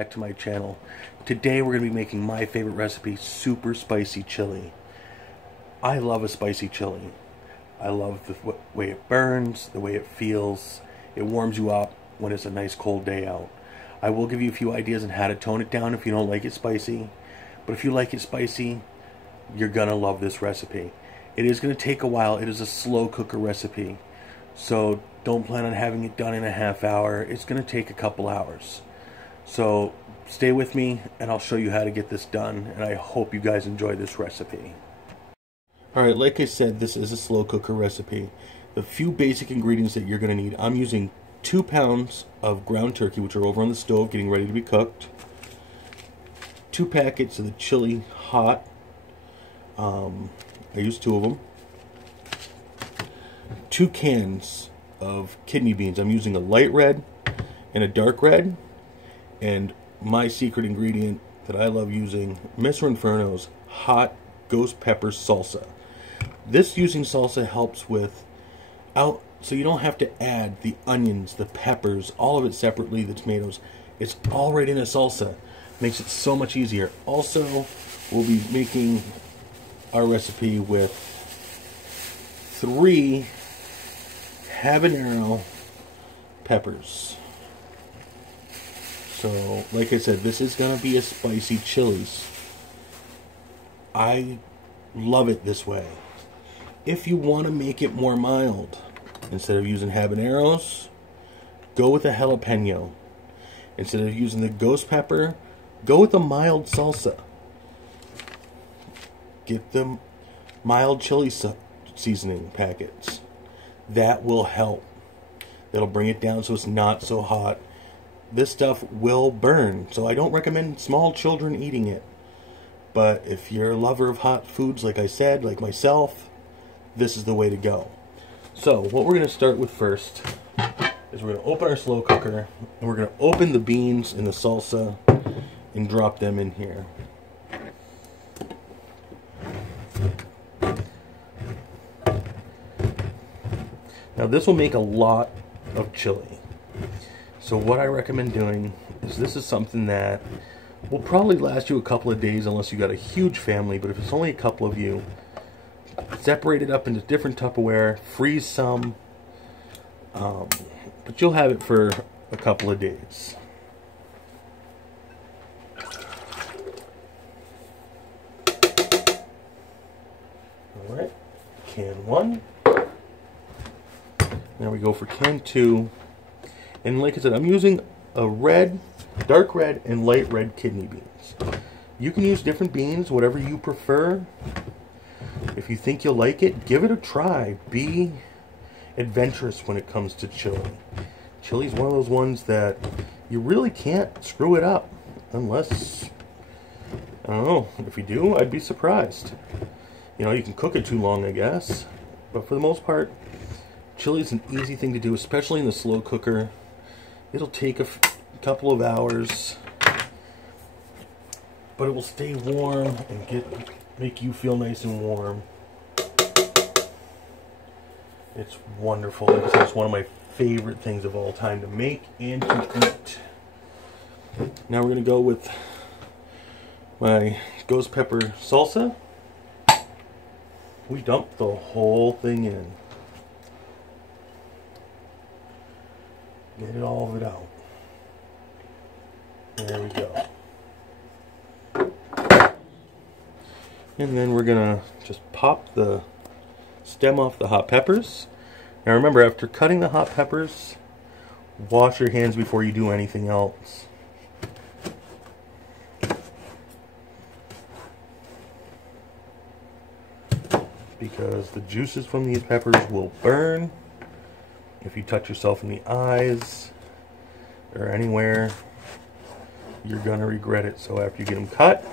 back to my channel. Today we're going to be making my favorite recipe, super spicy chili. I love a spicy chili. I love the way it burns, the way it feels. It warms you up when it's a nice cold day out. I will give you a few ideas on how to tone it down if you don't like it spicy. But if you like it spicy, you're going to love this recipe. It is going to take a while. It is a slow cooker recipe. So don't plan on having it done in a half hour. It's going to take a couple hours. So stay with me and I'll show you how to get this done. And I hope you guys enjoy this recipe. Alright, like I said, this is a slow cooker recipe. The few basic ingredients that you're going to need. I'm using 2 pounds of ground turkey, which are over on the stove getting ready to be cooked. 2 packets of the chili hot. I used 2 of them. 2 cans of kidney beans. I'm using a light red and a dark red. And my secret ingredient that I love using, Mr. Inferno's hot ghost pepper salsa. This using salsa helps with so you don't have to add the onions, the peppers, all of it separately, the tomatoes. It's all right in a salsa. Makes it so much easier. Also, we'll be making our recipe with 3 habanero peppers. So, like I said, this is going to be a spicy chilies. I love it this way. If you want to make it more mild, instead of using habaneros, go with a jalapeno. Instead of using the ghost pepper, go with a mild salsa. Get the mild chili seasoning packets. That will help. That'll bring it down so it's not so hot. This stuff will burn, so I don't recommend small children eating it. But if you're a lover of hot foods, like I said, like myself, this is the way to go. So, what we're going to start with first is we're going to open our slow cooker, and we're going to open the beans and the salsa and drop them in here. Now, this will make a lot of chili. So what I recommend doing is, this is something that will probably last you a couple of days unless you got a huge family, but if it's only a couple of you, separate it up into different Tupperware, freeze some, but you'll have it for a couple of days. Alright, can 1. Now we go for can 2. And like I said, I'm using a red, dark red, and light red kidney beans. You can use different beans, whatever you prefer. If you think you'll like it, give it a try. Be adventurous when it comes to chili. Chili is one of those ones that you really can't screw it up. Unless, I don't know, if you do, I'd be surprised. You know, you can cook it too long, I guess. But for the most part, chili is an easy thing to do, especially in the slow cooker. It'll take a couple of hours, but it will stay warm and make you feel nice and warm. It's wonderful. It's one of my favorite things of all time to make and to eat. Now we're going to go with my ghost pepper salsa. We dumped the whole thing in. Get all of it out. There we go. And then we're gonna just pop the stem off the hot peppers. Now remember, after cutting the hot peppers, wash your hands before you do anything else. Because the juices from these peppers will burn. If you touch yourself in the eyes or anywhere, you're gonna regret it. So after you get them cut,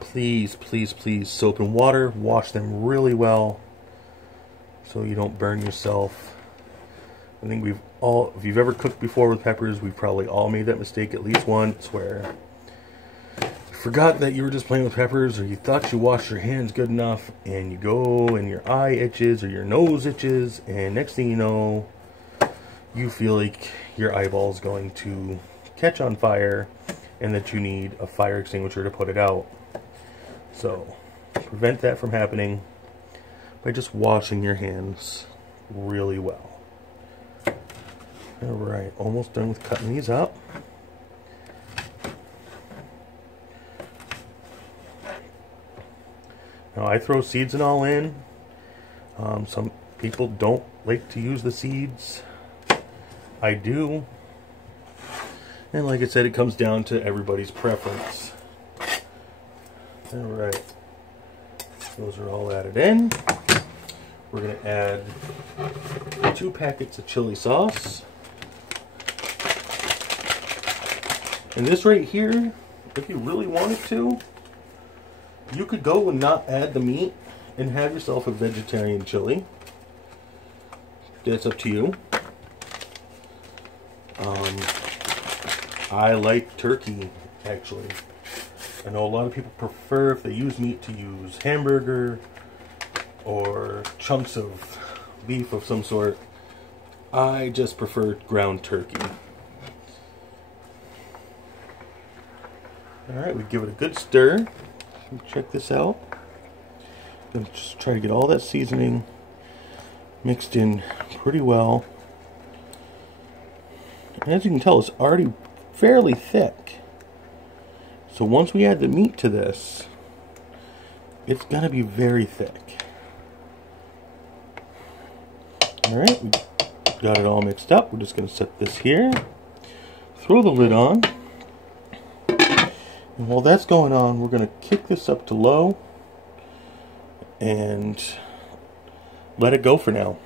please, please, please, soap and water, wash them really well so you don't burn yourself. I think if you've ever cooked before with peppers, we've probably all made that mistake at least once, where you forgot that you were just playing with peppers, or you thought you washed your hands good enough, and you go and your eye itches or your nose itches, and next thing you know, you feel like your eyeball's going to catch on fire and that you need a fire extinguisher to put it out. So prevent that from happening by just washing your hands really well. Alright, almost done with cutting these up. Now I throw seeds and all in. Some people don't like to use the seeds. I do. And like I said, it comes down to everybody's preference. Alright. Those are all added in. We're going to add 2 packets of chili sauce. And this right here, if you really wanted to, you could go and not add the meat and have yourself a vegetarian chili. That's up to you. I like turkey, actually. I know a lot of people prefer, if they use meat, to use hamburger or chunks of beef of some sort. I just prefer ground turkey. Alright, we give it a good stir. Check this out. I'm just trying to get all that seasoning mixed in pretty well. And as you can tell, it's already fairly thick. So once we add the meat to this, it's going to be very thick. Alright, we got it all mixed up. We're just going to set this here. Throw the lid on. And while that's going on, we're going to kick this up to low and let it go for now.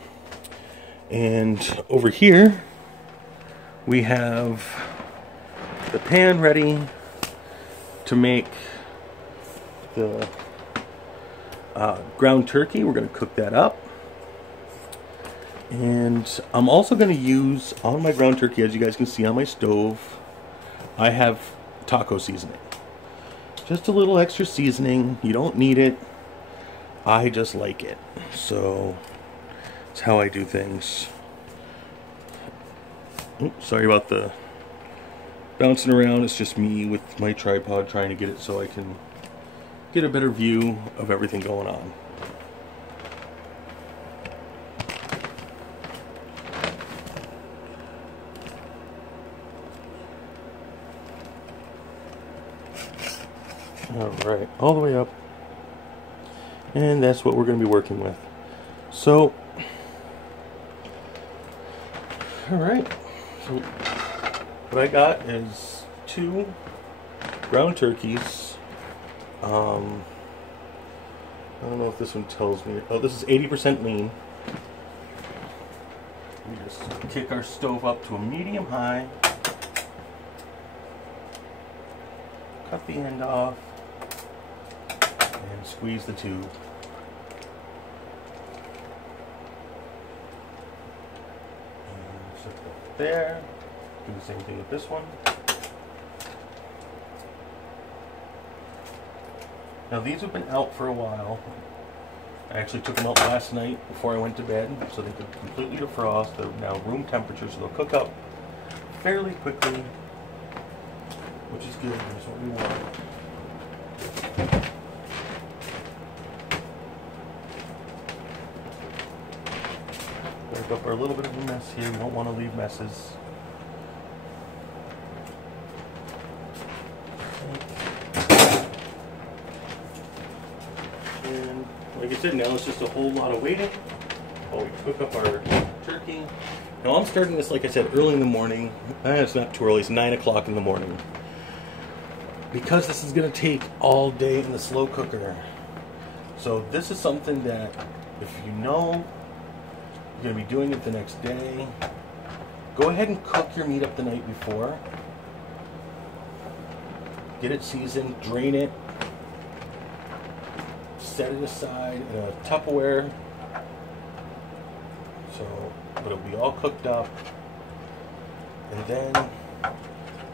And over here, we have the pan ready to make the ground turkey. We're going to cook that up. And I'm also going to use, on my ground turkey, as you guys can see on my stove, I have taco seasoning. Just a little extra seasoning. You don't need it. I just like it. So it's how I do things. Oops, sorry about the bouncing around. It's just me with my tripod trying to get it so I can get a better view of everything going on. Alright, all the way up. And that's what we're going to be working with. So, alright. So, what I got is 2 ground turkeys. I don't know if this one tells me. Oh, this is 80% lean. We just kick our stove up to a medium high. Cut the end off. And squeeze the tube. And set that there. Do the same thing with this one. Now these have been out for a while. I actually took them out last night before I went to bed so they could completely defrost. They're now room temperature, so they'll cook up fairly quickly, which is good. That's what we want. Break up our little bit of a mess here. We don't want to leave messes. And like I said, now it's just a whole lot of waiting while we cook up our turkey. Now I'm starting this, like I said, early in the morning. It's not too early, it's 9 o'clock in the morning. Because this is going to take all day in the slow cooker. So this is something that, if you know you're going to be doing it the next day, go ahead and cook your meat up the night before. Get it seasoned, drain it, set it aside in a Tupperware, so it'll be all cooked up. And then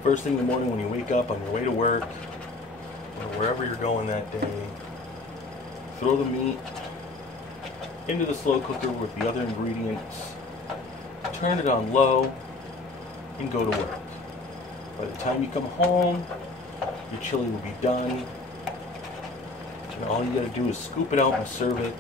first thing in the morning when you wake up on your way to work or wherever you're going that day, throw the meat into the slow cooker with the other ingredients, turn it on low, and go to work. By the time you come home, your chili will be done. And all you gotta do is scoop it out and serve it.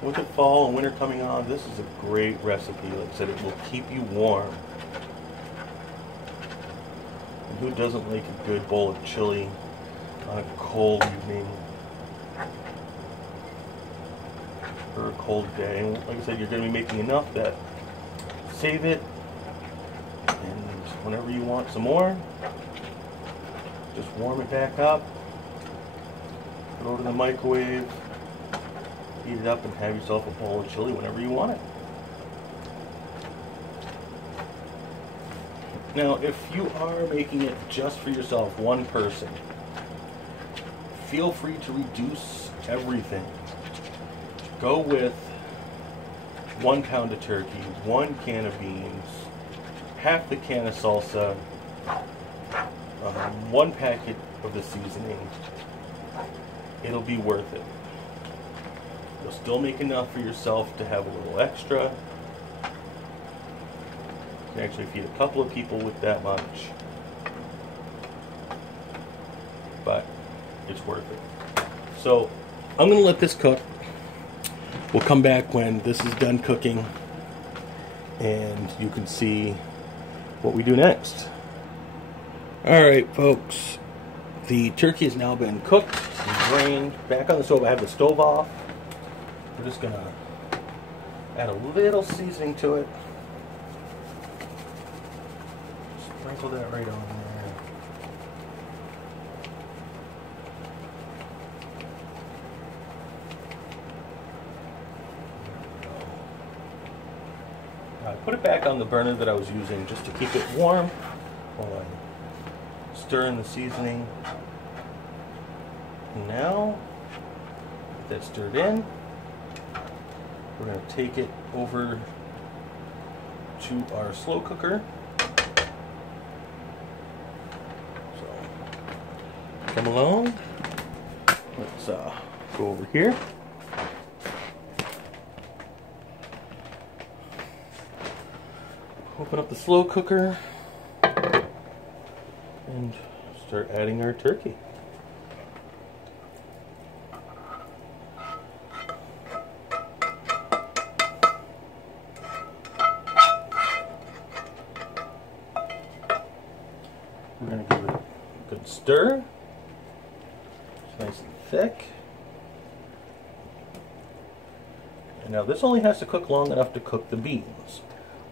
With the fall and winter coming on, this is a great recipe. Like I said, it will keep you warm. And who doesn't like a good bowl of chili on a cold evening or a cold day? And like I said, you're going to be making enough that save it, and whenever you want some more, just warm it back up, throw it in the microwave, heat it up, and have yourself a bowl of chili whenever you want it. Now, if you are making it just for yourself, one person, feel free to reduce everything. Go with 1 pound of turkey, 1 can of beans, half the can of salsa, 1 packet of the seasoning. It'll be worth it. You'll still make enough for yourself to have a little extra. You can actually feed a couple of people with that much. But it's worth it. So I'm going to let this cook. We'll come back when this is done cooking and you can see what we do next. Alright folks, the turkey has now been cooked and drained. Back on the stove, I have the stove off. We're just going to add a little seasoning to it. Sprinkle that right on there. I put it back on the burner that I was using just to keep it warm while I'm stirring the seasoning. And now, with that stirred in, we're going to take it over to our slow cooker. So, come along. Let's go over here. Open up the slow cooker and start adding our turkey. We're going to give it a good stir. It's nice and thick. And now this only has to cook long enough to cook the beans.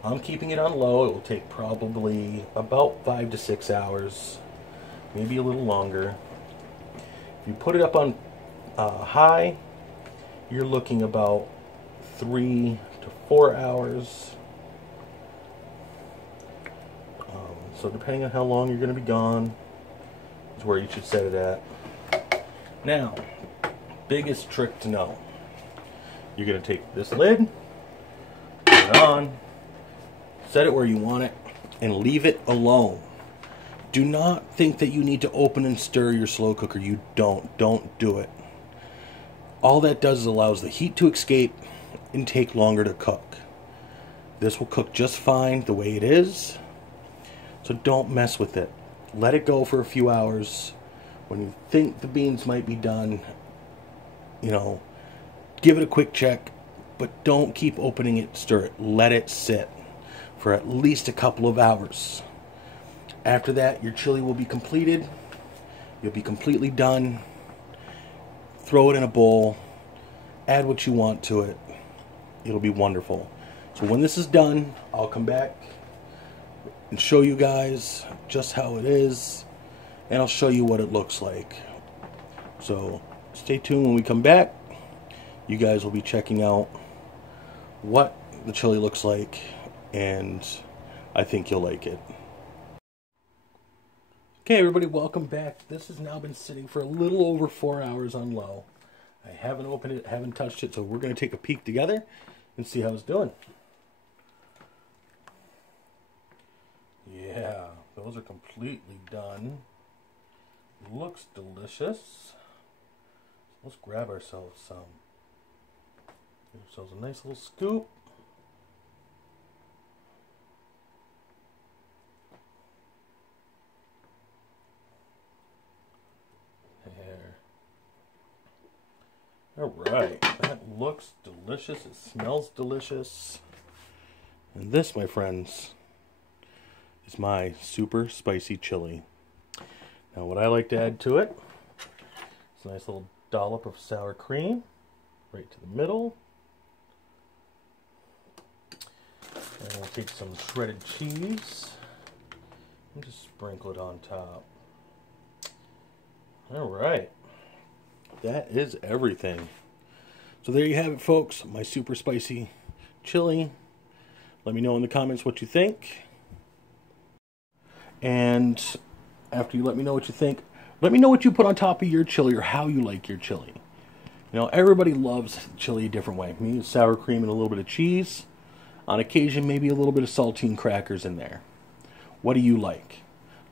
I'm keeping it on low. It will take probably about 5 to 6 hours, maybe a little longer. If you put it up on high, you're looking about 3 to 4 hours. So depending on how long you're going to be gone is where you should set it at. Now, biggest trick to know. You're going to take this lid, put it on, set it where you want it, and leave it alone. Do not think that you need to open and stir your slow cooker. You don't. Don't do it. All that does is allows the heat to escape and take longer to cook. This will cook just fine the way it is. So don't mess with it. Let it go for a few hours. When you think the beans might be done, give it a quick check, but don't keep opening it, stir it. Let it sit for at least a couple of hours. After that, your chili will be completed. You'll be completely done. Throw it in a bowl. Add what you want to it. It'll be wonderful. So when this is done, I'll come back and show you guys just how it is, and I'll show you what it looks like. So stay tuned. When we come back, you guys will be checking out what the chili looks like, and I think you'll like it. Okay, everybody, welcome back. This has now been sitting for a little over 4 hours on low. I haven't opened it, haven't touched it, so we're going to take a peek together and see how it's doing. Yeah, those are completely done. Looks delicious. Let's grab ourselves some. Give ourselves a nice little scoop. There. Alright, that looks delicious. It smells delicious. And this, my friends, is my super spicy chili. Now what I like to add to it is a nice little dollop of sour cream right to the middle. And we'll take some shredded cheese and just sprinkle it on top. Alright, that is everything. So there you have it, folks, my super spicy chili. Let me know in the comments what you think. And after you let me know what you think, let me know what you put on top of your chili or how you like your chili. You know, everybody loves chili a different way. Me, sour cream and a little bit of cheese. On occasion, maybe a little bit of saltine crackers in there. What do you like?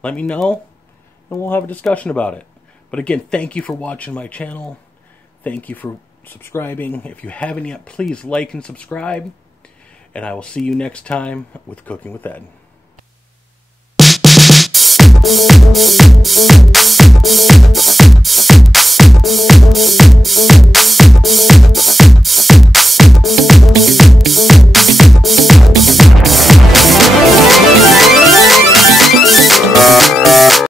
Let me know, and we'll have a discussion about it. But again, thank you for watching my channel. Thank you for subscribing. If you haven't yet, please like and subscribe. And I will see you next time with Cooking with Ed.